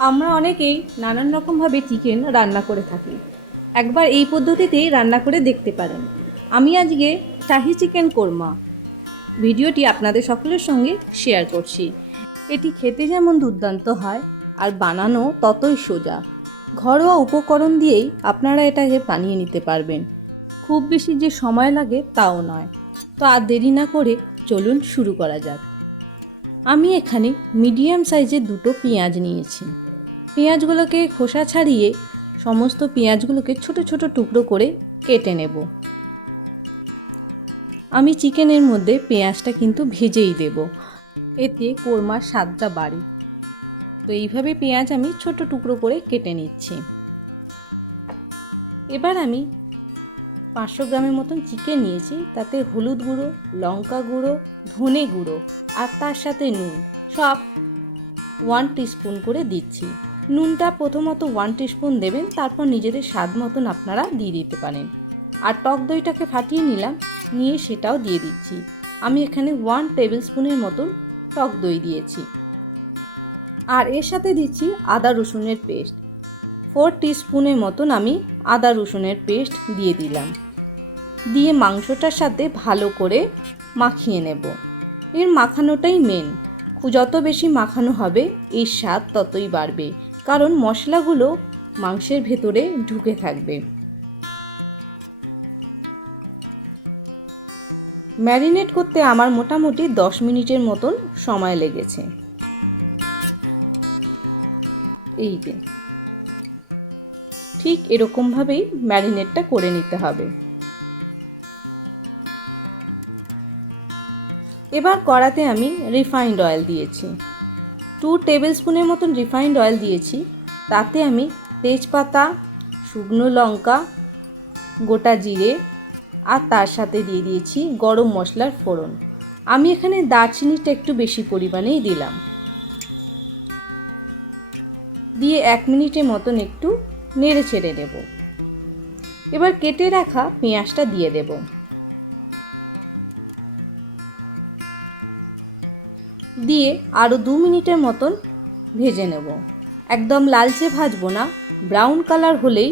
আমরা অনেকেই নানান রকমভাবে চিকেন রান্না করে থাকি। একবার এই পদ্ধতিতেই রান্না করে দেখতে পারেন। আমি আজকে শাহি চিকেন কোরমা ভিডিওটি আপনাদের সকলের সঙ্গে শেয়ার করছি। এটি খেতে যেমন দুর্দান্ত হয় আর বানানো ততই সোজা। ঘরোয়া উপকরণ দিয়েই আপনারা এটাকে বানিয়ে নিতে পারবেন। খুব বেশি যে সময় লাগে তাও নয়। তো আর দেরি না করে চলুন শুরু করা যাক। আমি এখানে মিডিয়াম সাইজের দুটো পেঁয়াজ নিয়েছি। পেঁয়াজগুলোকে খোসা ছাড়িয়ে সমস্ত পেঁয়াজগুলোকে ছোট ছোট টুকরো করে কেটে নেব। আমি চিকেনের মধ্যে পেঁয়াজটা কিন্তু ভেজেই দেব, এতে কোরমার স্বাদটা বাড়ে। তো এইভাবে পেঁয়াজ আমি ছোট টুকরো করে কেটে নিচ্ছি। এবার আমি 500 গ্রামের মতন চিকেন নিয়েছি, তাতে হলুদ গুঁড়ো, লঙ্কা গুঁড়ো, ধনে গুঁড়ো আর তার সাথে নুন সব 1 টিস্পুন করে দিচ্ছি। নুনটা প্রথমত 1 টিস্পুন দেবেন, তারপর নিজেদের স্বাদ মতন আপনারা দিয়ে দিতে পারেন। আর টক দইটাকে ফাটিয়ে নিলাম, নিয়ে সেটাও দিয়ে দিচ্ছি। আমি এখানে 1 টেবিল স্পুনের মতন টক দই দিয়েছি। আর এর সাথে দিচ্ছি আদা রসুনের পেস্ট। 4 টিস্পুনের মতন আমি আদা রসুনের পেস্ট দিয়ে দিলাম। দিয়ে মাংসটার সাথে ভালো করে মাখিয়ে নেব। এর মাখানোটাই মেন। যত বেশি মাখানো হবে এর স্বাদ ততই বাড়বে, কারণ মশলাগুলো মাংসের ভেতরে ঢুকে থাকবে। ম্যারিনেট করতে আমার মোটামুটি 10 মিনিটের মতন সময় লেগেছে। এই যে ঠিক এরকমভাবেই ম্যারিনেটটা করে নিতে হবে। এবার কড়াতে আমি রিফাইন্ড অয়েল দিয়েছি। 2 টেবিল স্পুনের মতন রিফাইন্ড অয়েল দিয়েছি। তাতে আমি তেজপাতা, শুকনো লঙ্কা, গোটা জিরে আর তার সাথে দিয়ে দিয়েছি গরম মশলার ফোড়ন। আমি এখানে দারচিনিটা একটু বেশি পরিমাণেই দিলাম। দিয়ে 1 মিনিটের মতন একটু নেড়ে ছেড়ে নেব। এবার কেটে রাখা পেঁয়াজটা দিয়ে দেব। দিয়ে আরও 2 মিনিটের মতন ভেজে নেব। একদম লালচে ভাজবো না, ব্রাউন কালার হলেই,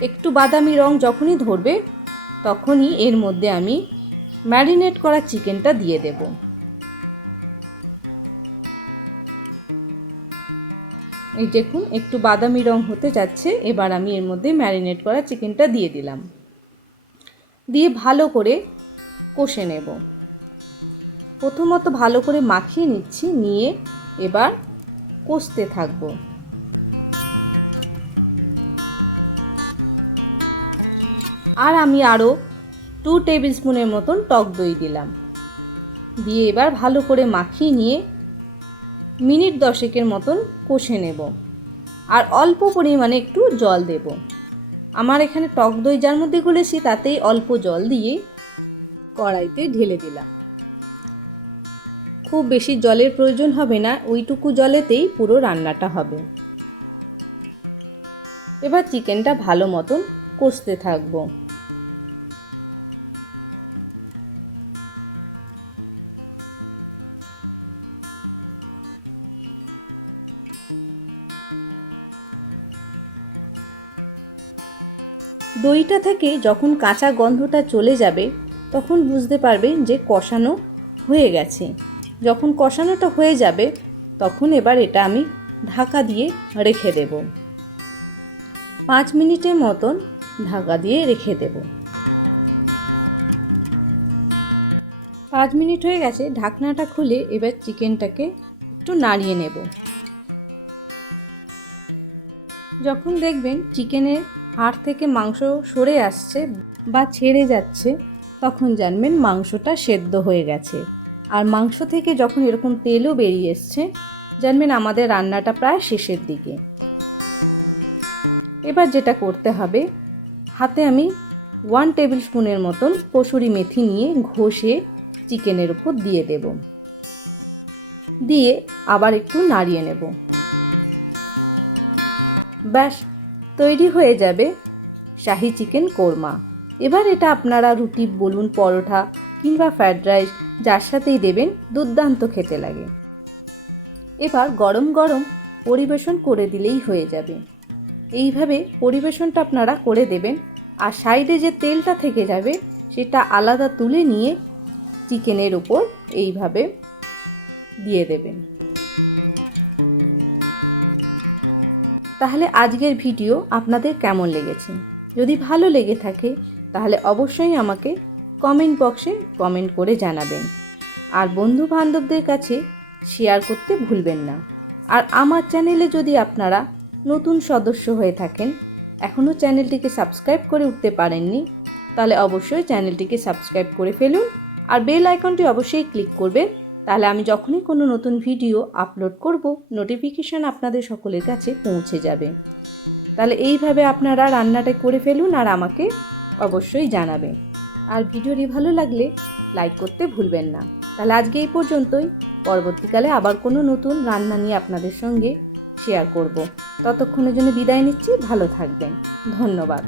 একটু বাদামি রং যখনই ধরবে তখনই এর মধ্যে আমি ম্যারিনেট করা চিকেনটা দিয়ে দেব। এই দেখুন একটু বাদামি রং হতে যাচ্ছে। এবার আমি এর মধ্যে ম্যারিনেট করা চিকেনটা দিয়ে দিলাম। দিয়ে ভালো করে কষে নেব। প্রথমত ভালো করে মাখিয়ে নিচ্ছি, নিয়ে এবার কষতে থাকবো। আর আমি আরও 2 টেবিল স্পুনের মতন টক দই দিলাম। দিয়ে এবার ভালো করে মাখিয়ে নিয়ে মিনিট 10 মতন কষে নেব। আর অল্প পরিমাণে একটু জল দেব। আমার এখানে টক দই যার মধ্যে গুলেছি তাতেই অল্প জল দিয়ে কড়াইতে ঢেলে দিলাম। খুব বেশি জলের প্রয়োজন হবে না, ওইটুকু জলেতেই পুরো রান্নাটা হবে। এবার চিকেনটা ভালো মতন কষতে থাকবো। দইটা থেকে যখন কাঁচা গন্ধটা চলে যাবে তখন বুঝতে পারবেন যে কষানো হয়ে গেছে। যখন কষানোটা হয়ে যাবে তখন এবার এটা আমি ঢাকা দিয়ে রেখে দেব। 5 মিনিটের মতন ঢাকা দিয়ে রেখে দেব। 5 মিনিট হয়ে গেছে, ঢাকনাটা খুলে এবার চিকেনটাকে একটু নাড়িয়ে নেব। যখন দেখবেন চিকেনের হাড় থেকে মাংস সরে আসছে বা ছেড়ে যাচ্ছে, তখন জানবেন মাংসটা সেদ্ধ হয়ে গেছে। আর মাংস থেকে যখন এরকম তেলও বেরিয়ে এসছে, জানবেন আমাদের রান্নাটা প্রায় শেষের দিকে। এবার যেটা করতে হবে, হাতে আমি 1 টেবিল স্পুনের মতন কসুরি মেথি নিয়ে ঘষে চিকেনের উপর দিয়ে দেব। দিয়ে আবার একটু নাড়িয়ে নেব। ব্যাস তৈরি হয়ে যাবে শাহি চিকেন কোরমা। এবার এটা আপনারা রুটি বলুন, পরোটা কিংবা ফ্রায়েড রাইস যার সাথেই দেবেন দুর্দান্ত খেতে লাগে। এবার গরম গরম পরিবেশন করে দিলেই হয়ে যাবে। এইভাবে পরিবেশনটা আপনারা করে দেবেন। আর সাইডে যে তেলটা থেকে যাবে সেটা আলাদা তুলে নিয়ে চিকেনের উপর এইভাবে দিয়ে দেবেন। তাহলে আজকের ভিডিও আপনাদের কেমন লেগেছে? যদি ভালো লেগে থাকে তাহলে অবশ্যই আমাকে কমেন্ট বক্সে কমেন্ট করে জানাবেন। আর বন্ধু বান্ধবদের কাছে শেয়ার করতে ভুলবেন না। আর আমার চ্যানেলে যদি আপনারা নতুন সদস্য হয়ে থাকেন, এখনও চ্যানেলটিকে সাবস্ক্রাইব করে উঠতে পারেননি, তাহলে অবশ্যই চ্যানেলটিকে সাবস্ক্রাইব করে ফেলুন। আর বেল আইকনটি অবশ্যই ক্লিক করবেন, তাহলে আমি যখনই কোনো নতুন ভিডিও আপলোড করব নোটিফিকেশান আপনাদের সকলের কাছে পৌঁছে যাবে। তাহলে এইভাবে আপনারা রান্নাটা করে ফেলুন আর আমাকে অবশ্যই জানাবেন। আর ভিডিওটি ভালো লাগলে লাইক করতে ভুলবেন না। তাহলে আজকে এই পর্যন্তই। পরবর্তীকালে আবার কোনো নতুন রান্না নিয়ে আপনাদের সঙ্গে শেয়ার করব। ততক্ষণের জন্য বিদায় নিচ্ছি। ভালো থাকবেন। ধন্যবাদ।